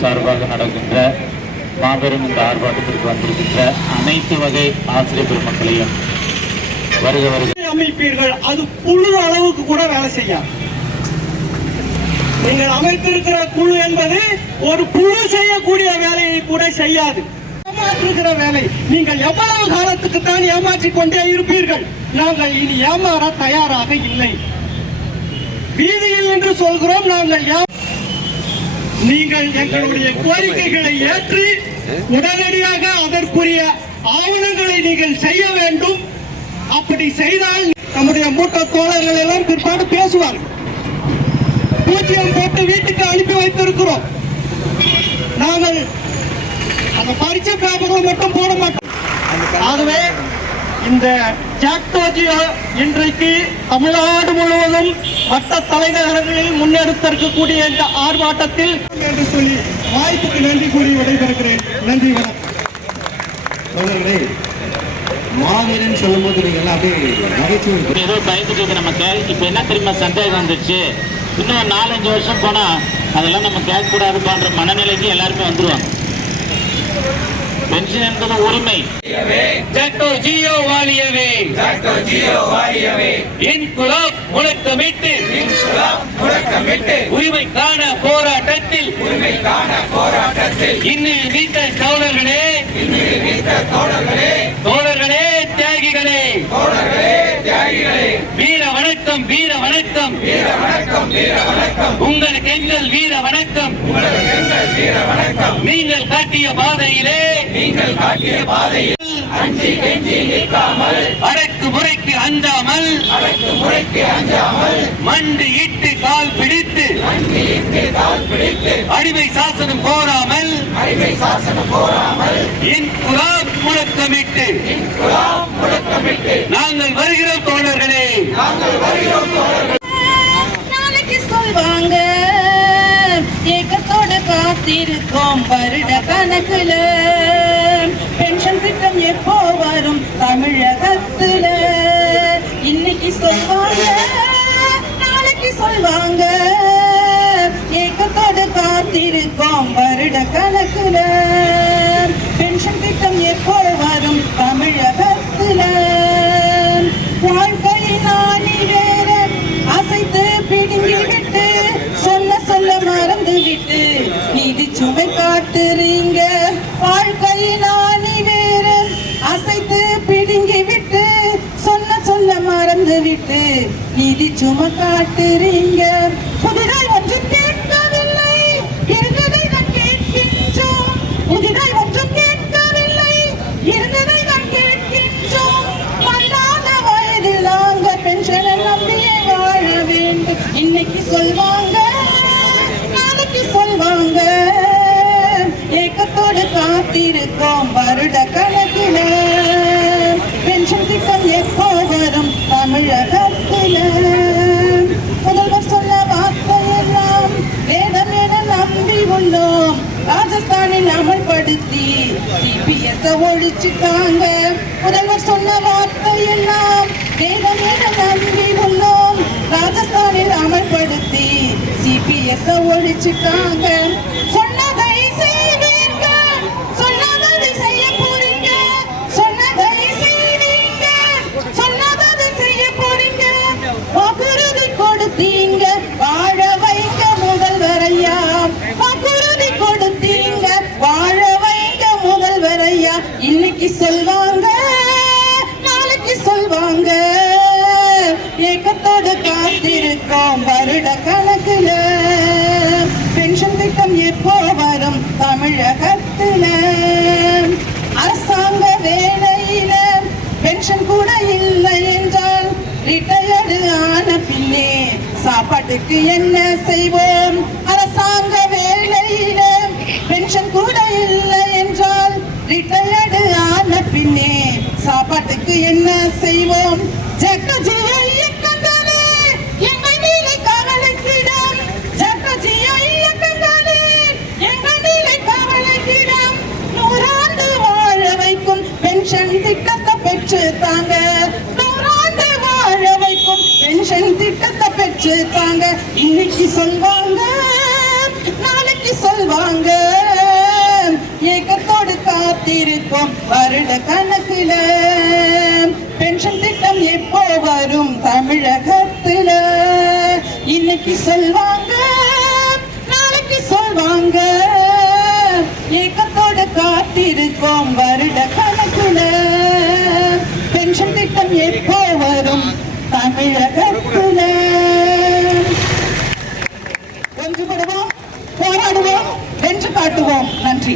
சார்பாக நடக்கின்ற மாபெரும் இந்த ஆர்ப்பாட்டத்திற்கு வந்திருக்கின்ற அனைத்து வகை ஆசிரியர் பெருமக்களையும் வருக வருக அமைப்பீர்கள். அது குழு அளவுக்கு கூட வேலை செய்யாது. நீங்கள் அமைத்திருக்கிற குழு என்பது ஒரு குழு செய்யக்கூடிய வேலையை கூட செய்யாது. ஏமாற்றுகிற வேலை. நீங்கள் எவ்வளவு காலத்துக்கு தான் ஏமாற்றிக் கொண்டே இருப்பீர்கள். நாங்கள் இனி ஏமாற தயாராக இல்லை. வீதியில் என்று சொல்கிறோம். நீங்கள் எங்களுடைய கோரிக்கைகளை ஏற்று உடனடியாக அதற்குரிய ஆவணங்களை நீங்கள் செய்ய வேண்டும். அப்படி செய்தால் நம்முடைய மூத்த தோழர்கள் எல்லாம் பிற்பாடு பேசுவார்கள். பூஜ்ஜியம் போட்டு வீட்டுக்கு அனுப்பி வைத்திருக்கிறோம். நாங்கள் அந்த பரிச்சை பேப்பர்கள் மட்டும் போட மாட்டோம். ஆகவே இந்த ஜாக்டோஜியோ இன்றைக்கு தமிழ்நாடு முழுவதும் மற்ற தலைநகரங்களில் முன்னெடுத்திருக்கக்கூடிய இந்த ஆர்ப்பாட்டத்தில் என்று சொல்லி வாய்ப்புக்கு நன்றி கூறி விடைபெறுகிறேன். நன்றி, வணக்கம். மாவீரன் சொல்லும் போது நீங்க எல்லாம் அப்படியே நகைச்சுவை ஏதோ பயந்துட்டு நமக்கு இப்ப என்ன தெரியுமா சந்தேகம் வந்துருச்சு. இன்னும் 4-5 வருஷம் போனா அதெல்லாம் நம்ம கேட்க கூடாதுன்ற மனநிலைக்கு எல்லாருமே வந்துருவாங்க. பென்ஷன் என்பது உரிமை. ஜாக்டோஜியோ வாழியவே, ஜாக்டோஜியோ வாழியவே. இன்குலாப் முழக்கமிட்டு, இன்குலாப் முழக்கமிட்டு. உரிமைக்கான போராட்டத்தில், உரிமைக்கான போராட்டத்தில். இன்னும் வீட்ட தோழர்களே, இன்னும் வீட்ட தோழர்களே, தோழர்களே தியாகிகளே, தோழர்களே தியாகிகளே. வீர வணக்கம், வீர வணக்கம், வீர வணக்கம், வீர வணக்கம். உங்களுக்கு எங்கள் வீர வணக்கம், உங்களுக்கு எங்கள் வீர வணக்கம். நீங்கள் காட்டிய பாதையிலே, நீங்கள் காட்டிய பாதையில் அஞ்சி கெஞ்சி நிற்காமல், அடக்குமுறைக்கு அஞ்சாமல், அடக்குமுறைக்கு அஞ்சாமல், மண்டு இட்டு கால் பிடித்து, மண்டு இட்டு கால் பிடித்து, அடிமை சாசனம் போராமல், அடிமை சாசனம் போராமல், இன்குலாப் முழக்கமிட்டு, இன்குலாப் முழக்கமிட்டு. நாங்கள் வருகிறோம் தோழர்களே, நாங்கள் வருகிறோம் தோழர்களே. நாளைக்கு சொல்வாங்க ஏக்கத்தோடு காத்திருக்கோம் வருட கணக்குல. பென்ஷன் திட்டம் எப்போ வரும் தமிழகத்துல? இன்னைக்கு சொல்வாங்க, நாளைக்கு சொல்வாங்க ஏக்கத்தோடு காத்திருக்கோம் வருட கணக்குல. பென்ஷன் திட்டம் எப்போ வரும் தமிழகத்துல? வாழ்க்கையின் ஆணி வேற அசைத்து பிடுங்கி விட்டு, சொல்ல சொல்ல மறந்து விட்டு நீதி சுமை காட்டுறீங்க. வாழ்க்கையின் ஆணி வேற அசைத்து பிடுங்கி விட்டு, சொன்ன சொல்ல மறந்து விட்டு நீதி சுமை காட்டுறீங்க. புதிதாய் ஒன்றும் கேட்கவில்லை, இருந்ததை நான் கேட்கின்றோம். புதிதாய் ஒன்றும் கேட்கவில்லை, இருந்ததை நான் கேட்கின்றோம். பல்லாத வயதில் நாங்க பென்ஷனை நம்பியே வாழ வேண்டும். இன்னைக்கு சொல்வாங்க, நாளைக்கு சொல்வாங்க ஏக்கத்தோடு காத்திருக்கோம் வருட கணக்கில. பென்ஷன் திட்டம் எப்போ வரும் தமிழகத்தில? முதல்வர் சொன்ன வார்த்தையெல்லாம் வேதம் என நம்பி உள்ளோம். ராஜஸ்தானில் அமல்படுத்தி சிபிஎஸ் ஒழிச்சுட்டாங்க. முதல்வர் சொன்ன வார்த்தையெல்லாம் வேதம் என நம்பி உள்ளோம். ராஜஸ்தானில் அமல்படுத்தி சிபிஎஸ் ஒழிச்சுட்டாங்க. சொன்னதை செய்வீங்க, சொன்னதை செய்ய போறீங்க. சொன்னதை செய்வீங்க, சொன்னதை செய்ய போறீங்க. வாக்குறுதி கொடுத்தீங்க, வாழ வைக்க முதல்வரையா. வாக்குறுதி கொடுத்தீங்க, வாழ வைக்க முதல்வரையா. இன்னைக்கு சொல்வாங்க, நாளைக்கு சொல்வாங்க ஏக்கத்தோடு காத்திருக்கோம் வருட கணக்குல. பென்ஷன் திட்டம் எப்போ வரும் தமிழகத்துல? அரசாங்க வேலையில பென்ஷன் கூட இல்லை என்றால், ரிட்டையர்டு ஆன பின்னே சாப்பாட்டுக்கு என்ன செய்வோம்? அரசாங்க வேலையில பென்ஷன் கூட இல்லை என்றால், ரிட்டையர்டு ஆன பின்னே சாப்பாட்டுக்கு என்ன செய்வோம்? ஜாக்டோஜியோ இயக்கங்களே எங்கள் நீலை காவலுக்கிடம். ஜாக்டோஜியோ இயக்கங்களே எங்கள் நீலை காவலுக்கிடம். 100 ஆண்டு வாழ வைக்கும் பென்ஷன் திட்டத்தை பெற்று தாங்க. 100 ஆண்டு வச்சு தாங்க. இன்னைக்கு சொல்வாங்க நாளைக்கு சொல்வாங்க, ஏக்கத்தோடு காத்திருக்கும் வருட கணக்குல. பென்ஷன் திட்டம் எப்போ வரும் தமிழகத்துல? இன்னைக்கு சொல்வாங்க நாளைக்கு சொல்வாங்க, ஏக்கத்தோடு காத்திருக்கும் வருட கணக்குல. பென்ஷன் திட்டம் எப்போ வரும் தமிழகத்துல? ஒன்றுபடுவோம், போராடுவோம், வென்று காட்டுவோம். நன்றி.